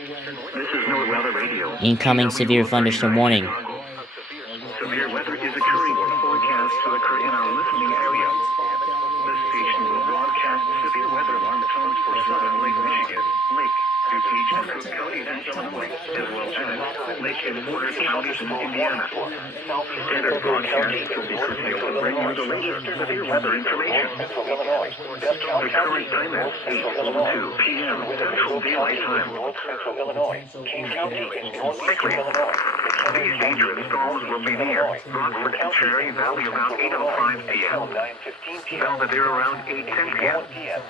This is NOAA Weather Radio. Incoming severe thunderstorm warning. Severe weather is occurring or forecast to occur in our listening area. This station will broadcast severe weather alarm tones for southern Lake Michigan, Lake DuPage and Cook counties in Illinois, as well as Lake and Border counties in Indiana. Standard broadcast will be curtailed to bring you the latest severe weather information. The current time is 8:02 p.m. Central Daylight Time. These dangerous storms will be near Rockford and Cherry Valley around 8:05 p.m. Belvedere around 8:10 p.m.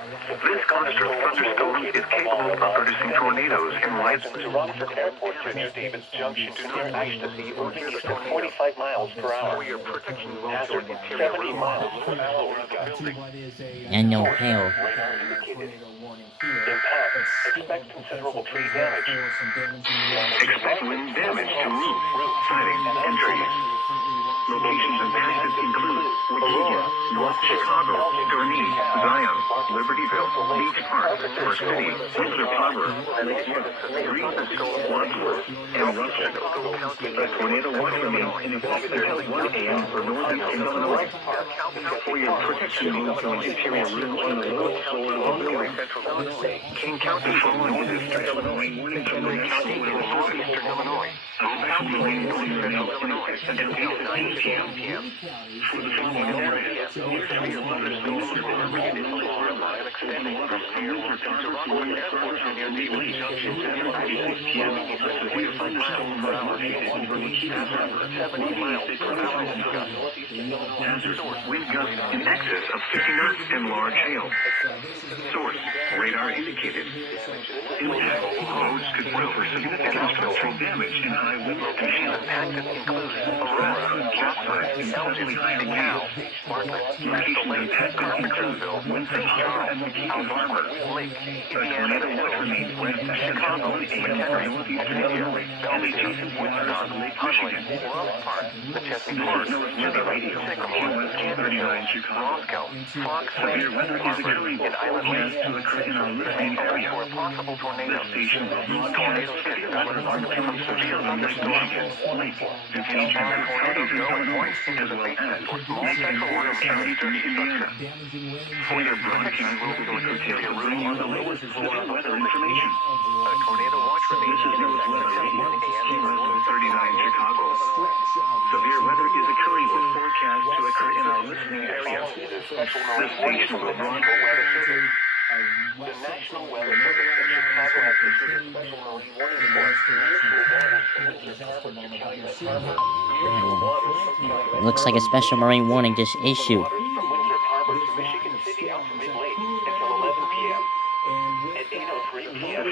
This cluster of thunderstorms is capable of producing tornadoes in width. To Rockford Airport to near Davis Junction, do not ecstasy or east at 45 miles per hour. Hazard 70 miles per hour. And no hail. Impact. Expect considerable tree damage. Expect wind damage to roofs, siding, and trees. Locations impacted include Aurora, North Chicago, Gurnee, Zion, Libertyville, Beach Park, First City, Winthrop Harbor, Green, Wadsworth, and Ruston. A tornado watch remains in effect until 1 a.m. for northeastern Illinois. For your protection, move to an interior room on the lowest floor of the building. Kane County, following the District Illinois, McHenry County, northeastern Illinois. A special marine warning central Illinois until 9 p.m. For the following areas, severe thunderstorms are permitted in Florida, extending from Fairworks to Rockford Airport near Davis Junction to 96 p.m. Severe thunderstorms are located over the Key Harbor, 70 miles per hour. Hazard, wind gusts in excess of 50 knots and large hail. Source, radar indicated. Impact, roads could suffer significant structural damage and high wind and hail. Impacted include Aurora, Jasper, Elgin, DeKalb, Location impacted include Winthrop Harbor and McHenry Harbor, Lake, Indiana, watch remains west of Chicago and McHenry, northeastern Illinois, and adjacent Woodstock, Lake Michigan, Rock Park, the Chesapeake Park, Weather Radio, Key West 39, Chicago, Fox, severe weather is occurring in Island Lake to occur in our listening area. For a possible tornado, this station will broadcast severe weather from severe thunderstorms, Lake, DuPage and Cook counties in Illinois, as well as Lake and Border counties in Indiana. For your protection, move to a curtailed room on the lowest floor of weather information. A tornado watch remains in effect until 1 a.m. 39 Chicago. Severe weather is occurring or forecast to occur in our listening area. This station will broadcast. The National Weather Service in Chicago has issued a special marine warning for Looks like a special marine warning just issued. from Winthrop Harbor to Michigan City out to mid-lake until 11 p.m. At 8:03 p.m.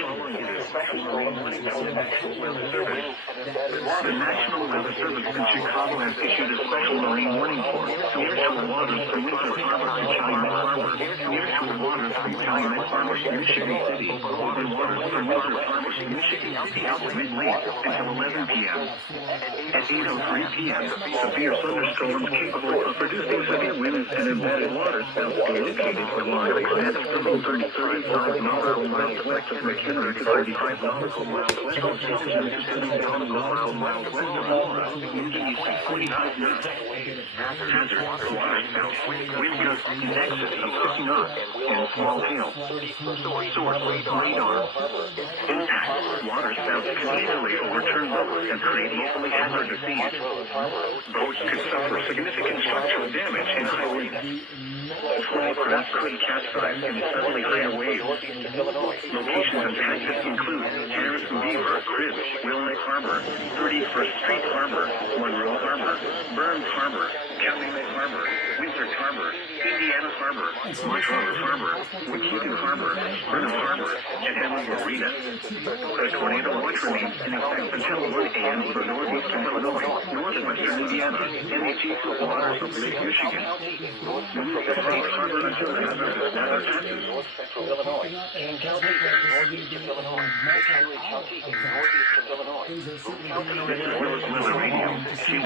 The National Weather Service in Chicago has issued a special marine warning for near-shore waters from Winthrop Harbor to Calumet Harbor, near-shore waters from Calumet Harbor to Michigan City, open waters from Winthrop Harbor to Michigan City out to mid-lake until 11 p.m. At 8:03 p.m., severe thunderstorms capable of producing severe winds and embedded water spouts are located along the extent from 35 nautical miles west of McHenry to 35 nautical miles west of Johnson to 70 nautical miles west of Aurora, wind east at 45 knots. Hazard, water spouts, wind gusts in excess of 50 knots, and small hail. Source, radar. Impact, water spouts can easily overturn boats and create locally hazardous seas. Boats could suffer significant structural damage in high winds. Small craft could capsize in suddenly higher waves. Locations impacted include Harrison Beaver, Cribs, Wilmette Harbor, 31st Street Harbor, Monroe Harbor, Burns Harbor, Calumet Harbor, Winthrop Harbor, Indiana Harbor, Montrose Harbor, Waukegan Harbor, Burnham Harbor, and Hamlin Marina. A tornado watch remains in effect until 1 a.m. for northeastern Illinois, northwestern Indiana, and the adjacent waters of Lake Michigan. Safe harbor until hazardous weather passes. North Central Illinois, Kane County in northeastern Illinois, McHenry County in northeastern Illinois. This is Weather Radio.